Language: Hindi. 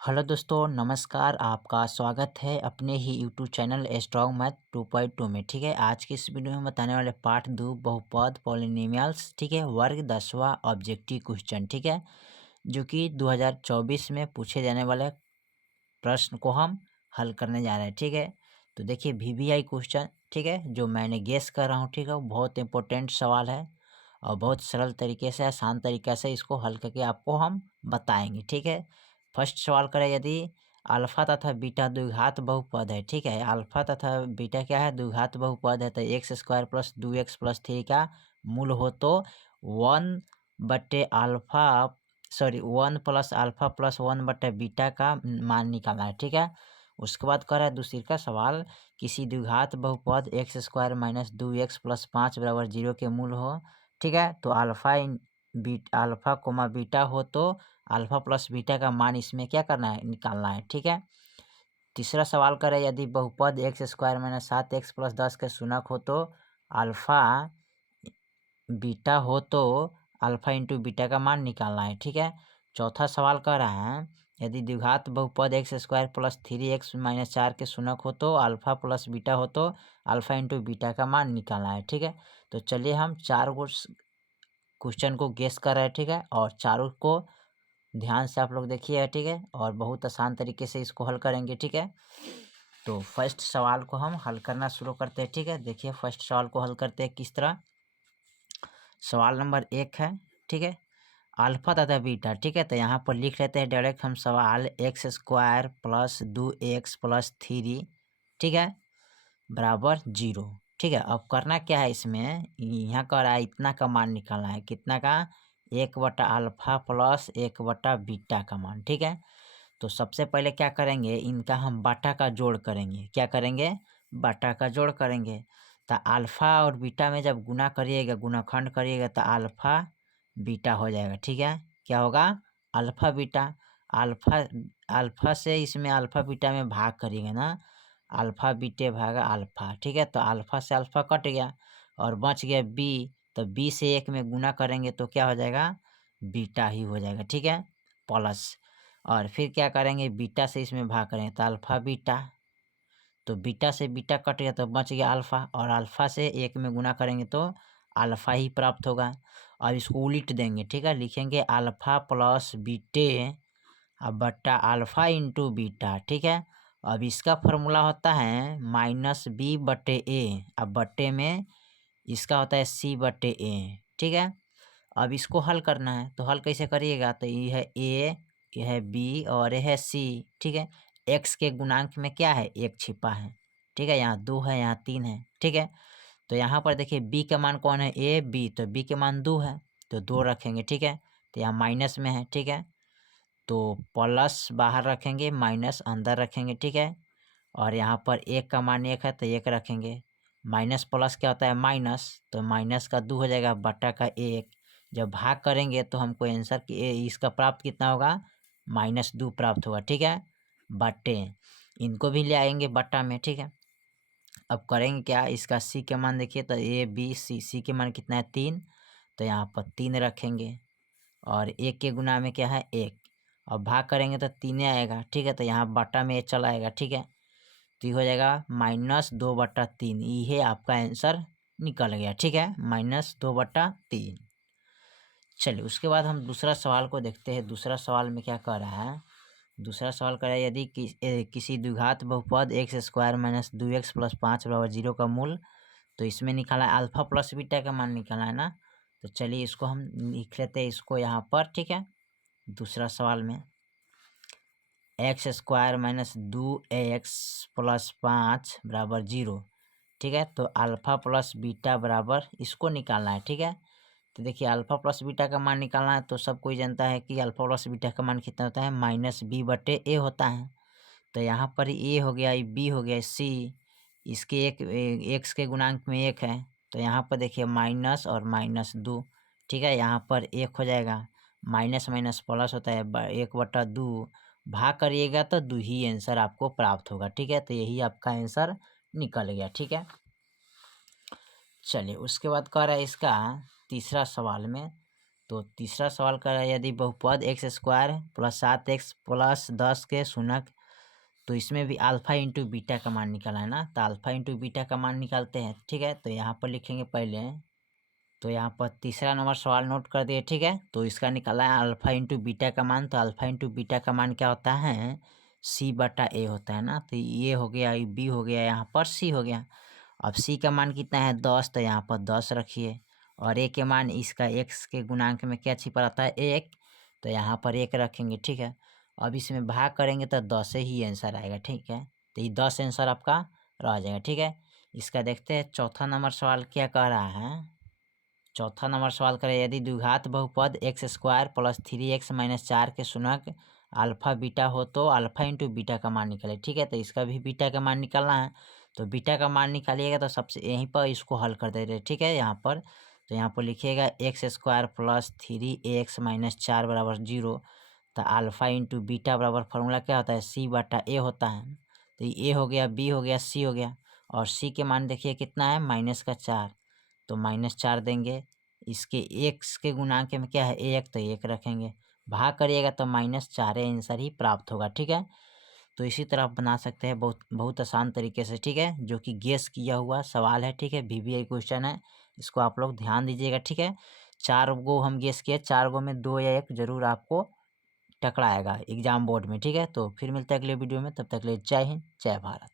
हेलो दोस्तों, नमस्कार। आपका स्वागत है अपने ही यूट्यूब चैनल स्ट्रॉन्ग मैथ 2.2 में। ठीक है, आज की इस वीडियो में बताने वाले पार्ट 2 बहुपद पॉलिनोमियल्स, ठीक है, वर्ग 10वां ऑब्जेक्टिव क्वेश्चन, ठीक है, जो कि 2024 में पूछे जाने वाले प्रश्न को हम हल करने जा रहे हैं। ठीक है, तो देखिए VBI क्वेश्चन, ठीक है, जो मैंने गेस कर रहा हूँ, ठीक है, वो बहुत इंपॉर्टेंट सवाल है और बहुत सरल तरीके से, आसान तरीके से इसको हल करके आपको हम बताएंगे। ठीक है, फर्स्ट सवाल करें, यदि अल्फा तथा बीटा द्विघात बहुपद है, ठीक है, अल्फा तथा बीटा क्या है, द्विघात बहुपद है, तो x² प्लस 2x प्लस 3 का मूल हो तो 1 प्लस अल्फा प्लस 1 बटे बीटा का मान निकालना है। ठीक है, उसके बाद कर रहा है दूसरी का सवाल, किसी द्विघात बहुपद x² माइनस 2x प्लस 5 बराबर 0 के मूल हो। ठीक है, तो अल्फा कोमा बीटा हो तो अल्फा प्लस बीटा का मान इसमें क्या करना है, निकालना है। ठीक है, तीसरा सवाल करें, यदि बहुपद x² माइनस 7x प्लस 10 के शून्यक हो तो अल्फा बीटा हो तो अल्फा इंटू बीटा का मान निकालना है। ठीक है, चौथा सवाल कह रहा है, यदि द्विघात बहुपद x² प्लस 3x माइनस 4 के शून्यक हो तो अल्फा प्लस बीटा हो तो अल्फा इंटू बीटा का मान निकालना है। ठीक है, तो चलिए हम चार क्वेश्चन को गेस कर रहे हैं। ठीक है, और चारों को ध्यान से आप लोग देखिए। ठीक है, और बहुत आसान तरीके से इसको हल करेंगे। ठीक है, तो फर्स्ट सवाल को हम हल करना शुरू करते हैं। ठीक है, देखिए फर्स्ट सवाल को हल करते हैं किस तरह। सवाल नंबर 1 है, ठीक है, अल्फा तथा बीटा। ठीक है, तो यहाँ पर लिख लेते हैं डायरेक्ट हम सवाल, x² प्लस 2x प्लस 3, ठीक है, बराबर 0। ठीक है, अब करना क्या है, इसमें यहाँ कर रहा है इतना का मान निकालना है, कितना का, 1 बटा अल्फा प्लस 1 बटा बीटा का मान। ठीक है, तो सबसे पहले क्या करेंगे, इनका हम बाटा का जोड़ करेंगे। क्या करेंगे, बाटा का जोड़ करेंगे। तो अल्फा और बीटा में जब गुना करिएगा, गुणाखंड करिएगा, तो अल्फा बीटा हो जाएगा। ठीक है, क्या होगा, अल्फा बीटा। अल्फा अल्फा से इसमें अल्फा बीटा में भाग करिएगा ना, अल्फा बीटे भागा अल्फा। ठीक है, तो अल्फा से अल्फा कट गया और बच गया बी, तो बी से 1 में गुना करेंगे तो क्या हो जाएगा, बीटा ही हो जाएगा। ठीक है, प्लस, और फिर क्या करेंगे, बीटा से इसमें भाग करेंगे तो अल्फा बीटा, तो बीटा से बीटा कट गया तो बच गया अल्फा, और अल्फा से 1 में गुना करेंगे तो अल्फा ही प्राप्त होगा। अब इसको उलट देंगे। ठीक है, लिखेंगे अल्फा प्लस बीटे अब बट्टा अल्फा इंटू बीटा। ठीक है, अब इसका फॉर्मूला होता है -b/a, अब बट्टे में इसका होता है c/a। ठीक है, अब इसको हल करना है, तो हल कैसे करिएगा, तो ये है a, ये है b और ये है c। ठीक है, x के गुणांक में क्या है, 1 छिपा है। ठीक है, यहाँ 2 है, यहाँ 3 है। ठीक है, तो यहाँ पर देखिए b का मान कौन है, a b, तो b के मान 2 है तो 2 रखेंगे। ठीक है, तो यहाँ माइनस में है। ठीक है, तो प्लस बाहर रखेंगे, माइनस अंदर रखेंगे। ठीक है, और यहाँ पर 1 का मान 1 है तो 1 रखेंगे। माइनस प्लस क्या होता है, माइनस, तो माइनस का 2 हो जाएगा बटा का 1। जब भाग करेंगे तो हमको आंसर इसका प्राप्त कितना होगा, -2 प्राप्त होगा। ठीक है, बटे इनको भी ले आएंगे बटा में। ठीक है, अब करेंगे क्या, इसका सी के मान देखिए, तो ए बी सी, सी के मान कितना है, 3, तो यहाँ पर 3 रखेंगे, और 1 के गुना में क्या है, 1, अब भाग करेंगे तो 3 आएगा। ठीक है, तो यहाँ बटा में चला आएगा। ठीक है, तो ये हो जाएगा -2/3, ये आपका आंसर निकल गया। ठीक है, -2/3। चलिए उसके बाद हम दूसरा सवाल को देखते हैं। दूसरा सवाल में क्या कह रहा है, दूसरा सवाल कह रहा है, यदि किसी द्विघात बहुपद x² माइनस 2x प्लस 5 बराबर 0 का मूल, तो इसमें निकाला है अल्फा प्लस बीटा का मान निकालना है ना। तो चलिए इसको हम लिख लेते हैं इसको यहाँ पर। ठीक है, दूसरा सवाल में x² माइनस 2x प्लस 5 बराबर 0। ठीक है, तो अल्फा प्लस बीटा बराबर इसको निकालना है। ठीक है, तो देखिए अल्फा प्लस बीटा का मान निकालना है, तो सब कोई जानता है कि अल्फा प्लस बीटा का मान कितना होता है, -b/a होता है। तो यहाँ पर ए हो गया, बी हो गया, सी, इसके एक्स के गुणांक में 1 है, तो यहाँ पर देखिए माइनस और -2। ठीक है, यहाँ पर 1 हो जाएगा, माइनस माइनस प्लस होता है, 1/2, भाग करिएगा तो 2 ही आंसर आपको प्राप्त होगा। ठीक है, तो यही आपका आंसर निकल गया। ठीक है, चलिए उसके बाद कह रहा है इसका तीसरा सवाल में, तो तीसरा सवाल कर रहा है यदि बहुपद x square plus 7x plus 10 के शून्य, तो इसमें भी अल्फा इंटू बीटा का मान निकालना है ना, तो अल्फा इंटू बीटा का मान निकालते हैं। ठीक है, तो यहाँ पर लिखेंगे पहले, तो यहाँ पर तीसरा नंबर सवाल नोट कर दिए। ठीक है, तो इसका निकाला है अल्फा इंटू बीटा का मान, तो अल्फा इंटू बीटा का मान क्या होता है, सी बटा ए होता है ना, तो ये हो गया, बी हो गया, यहाँ पर सी हो गया। अब सी का मान कितना है 10, तो यहाँ पर 10 रखिए, और ए के मान इसका एक्स के गुणांक में क्या छिपा रहता है 1, तो यहाँ पर 1 रखेंगे। ठीक है, अब इसमें भाग करेंगे तो 10 ही आंसर आएगा। ठीक है, तो ये 10 आंसर आपका रह जाएगा। ठीक है, इसका देखते हैं चौथा नंबर सवाल क्या कह रहा है। चौथा नंबर सवाल करें यदि द्विघात बहुपद x square plus 3x minus 4 के शून्यक अल्फा बीटा हो तो अल्फा इंटू बीटा का मान निकाले। ठीक है, तो इसका भी बीटा का मान निकालना है, तो बीटा का मान निकालिएगा तो सबसे यहीं पर इसको हल कर दे रहे। ठीक है, यहाँ पर तो यहाँ पर लिखिएगा x square plus 3x minus 4 बराबर 0, तो अल्फा इंटू बीटा बराबर फार्मूला क्या होता है, सी बटा ए होता है। तो ए हो गया, बी हो गया, सी हो गया, और सी के मान देखिए कितना है -4, तो -4 देंगे। इसके एक्स के गुणांक में क्या है 1, तो 1 रखेंगे, भाग करिएगा तो -4 आंसर ही प्राप्त होगा। ठीक है, तो इसी तरह आप बना सकते हैं बहुत बहुत आसान तरीके से। ठीक है, जो कि गेस किया हुआ सवाल है। ठीक है, वीवीआई क्वेश्चन है, इसको आप लोग ध्यान दीजिएगा। ठीक है, 4 गो हम गेस किए, 4 गो में 2 या 1 जरूर आपको टकराएगा एग्जाम बोर्ड में। ठीक है, तो फिर मिलते हैं अगले वीडियो में, तब तक के लिए जय हिंद, जय भारत।